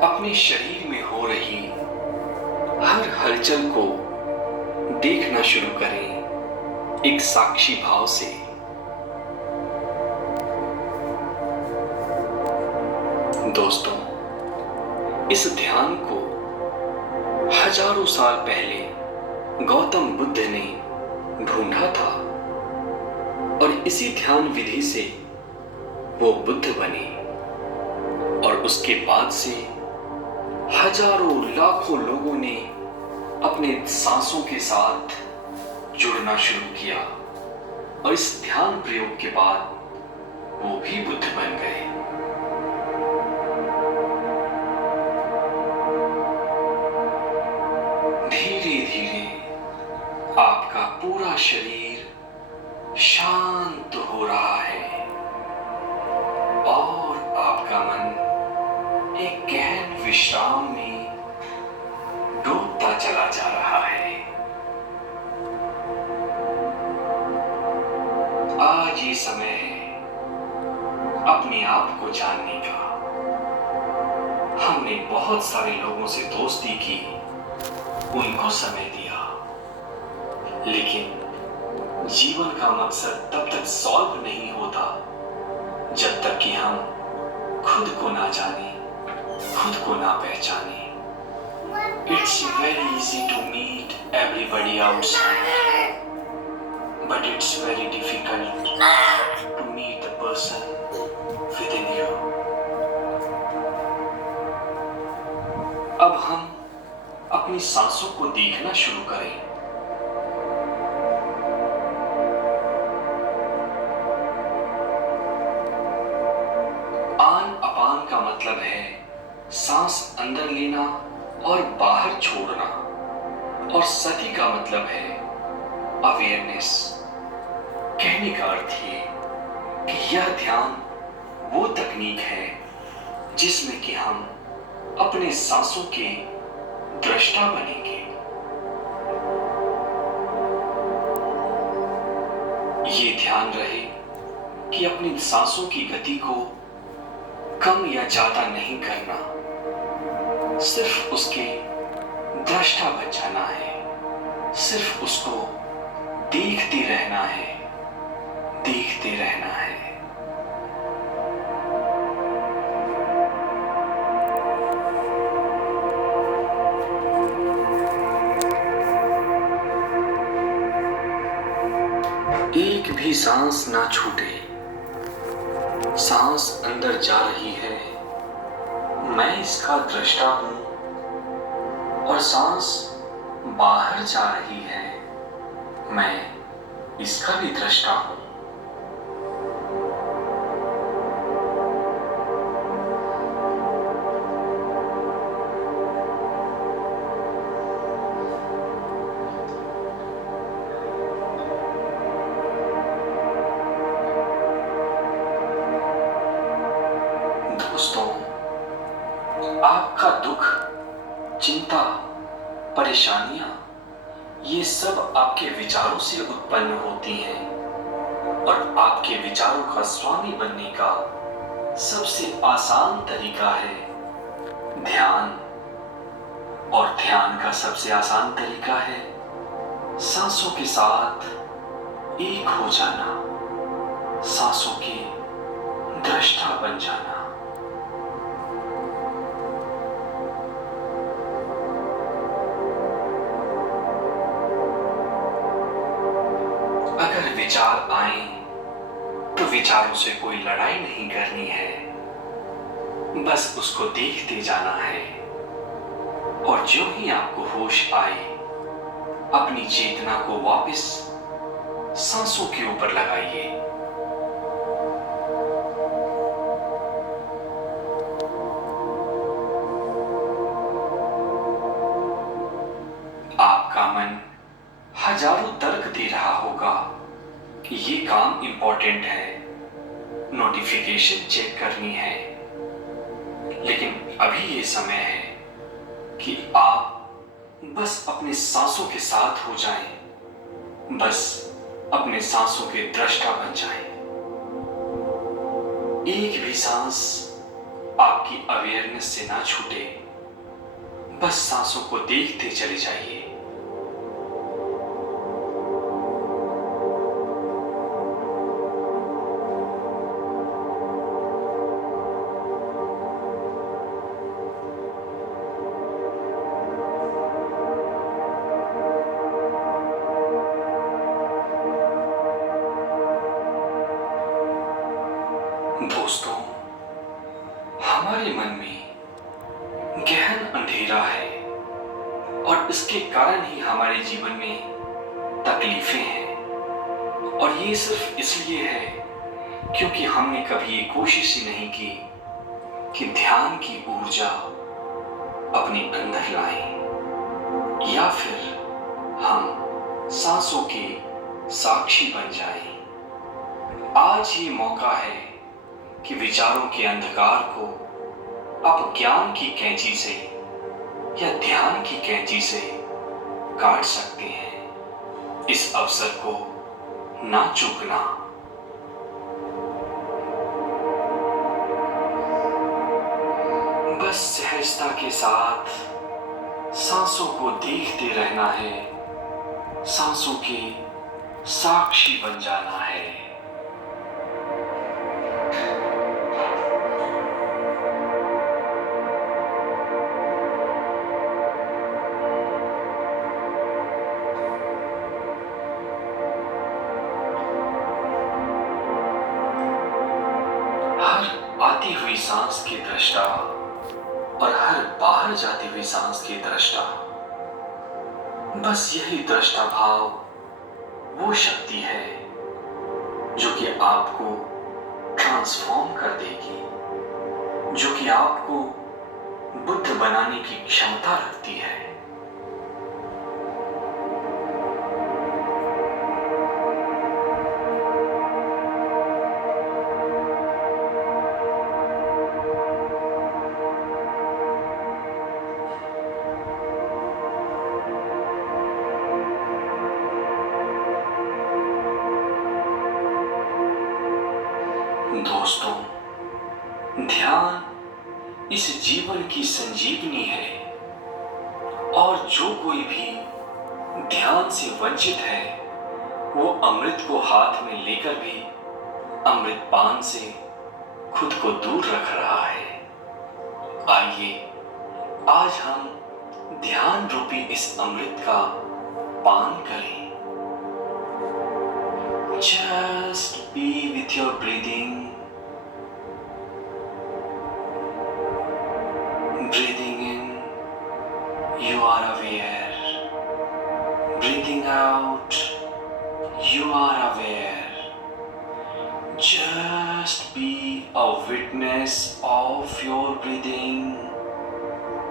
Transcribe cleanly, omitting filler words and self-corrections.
अपने शरीर में हो रही हर हलचल को देखना शुरू करें एक साक्षी भाव से। दोस्तों, इस ध्यान को हजारों साल पहले गौतम बुद्ध ने ढूंढा था और इसी ध्यान विधि से वो बुद्ध बने और उसके बाद से हजारों लाखों लोगों ने अपने सांसों के साथ जुड़ना शुरू किया और इस ध्यान प्रयोग के बाद वो भी बुद्ध बन गए। धीरे धीरे आपका पूरा शरीर शांत हो रहा है और आपका मन एक गहन विश्राम में डूबता चला जा रहा है। आज ये समय है अपने आप को जानने का। हमने बहुत सारे लोगों से दोस्ती की, उनको समय दिया, लेकिन जीवन का मकसद तब तक सॉल्व नहीं होता जब तक कि हम खुद को ना जाने, खुद को ना पहचाने। It's very easy to meet everybody outside, but it's very difficult to meet the person within you. अब हम अपनी सांसों को देखना शुरू करें। आन अपान का मतलब है सांस अंदर लेना और बाहर छोड़ना, और सति का मतलब है अवेयरनेस। कहने का अर्थ ये कि यह ध्यान वो तकनीक है जिसमें कि हम अपने सांसों के दृष्टा बनेंगे। ये ध्यान रहे कि अपनी सांसों की गति को कम या ज्यादा नहीं करना, सिर्फ उसके दृष्टा बन जाना है, सिर्फ उसको देखते रहना है, देखते रहना है। एक भी सांस ना छूटे। सांस अंदर जा रही है, मैं इसका दृष्टा हूं, और सांस बाहर जा रही है, मैं इसका भी दृष्टा हूं। दोस्तों, आपका दुख, चिंता, परेशानियां, ये सब आपके विचारों से उत्पन्न होती हैं, और आपके विचारों का स्वामी बनने का सबसे आसान तरीका है ध्यान। और ध्यान का सबसे आसान तरीका है सांसों के साथ एक हो जाना, सांसों के दृष्टा बन जाना। अगर विचार आए तो विचारों से कोई लड़ाई नहीं करनी है, बस उसको देखते जाना है, और जो ही आपको होश आए अपनी चेतना को वापस सांसों के ऊपर लगाइए। आपका मन हजारों तर्क दे रहा होगा कि ये काम इंपॉर्टेंट है, नोटिफिकेशन चेक करनी है, लेकिन अभी ये समय है कि आप बस अपने सांसों के साथ हो जाएं, बस अपने सांसों के दृष्टा बन जाएं। एक भी सांस आपके आपकी अवेयरनेस से ना छूटे, बस सांसों को देखते चले जाइए। दोस्तों, हमारे मन में गहन अंधेरा है और इसके कारण ही हमारे जीवन में तकलीफें हैं। और ये सिर्फ इसलिए है क्योंकि हमने कभी ये कोशिश ही नहीं की कि ध्यान की ऊर्जा अपने अंदर लाएं या फिर हम सांसों के साक्षी बन जाएं। आज ये मौका है कि विचारों के अंधकार को आप ज्ञान की कैंची से या ध्यान की कैंची से काट सकते हैं। इस अवसर को ना चूकना। बस सहजता के साथ सांसों को देखते रहना है, सांसों के साक्षी बन जाना है। आती हुई सांस के दृष्टा और हर बाहर जाती हुई सांस के दृष्टा, बस यही दृष्टा भाव वो शक्ति है जो कि आपको ट्रांसफॉर्म कर देगी, जो कि आपको बुद्ध बनाने की क्षमता रखती है। दोस्तों, ध्यान इस जीवन की संजीवनी है और जो कोई भी ध्यान से वंचित है वो अमृत को हाथ में लेकर भी अमृत पान से खुद को दूर रख रहा है। आइए आज हम ध्यान रूपी इस अमृत का पान करें। Just be with your breathing. Breathing in, you are aware. Breathing out, you are aware. Just be a witness of your breathing.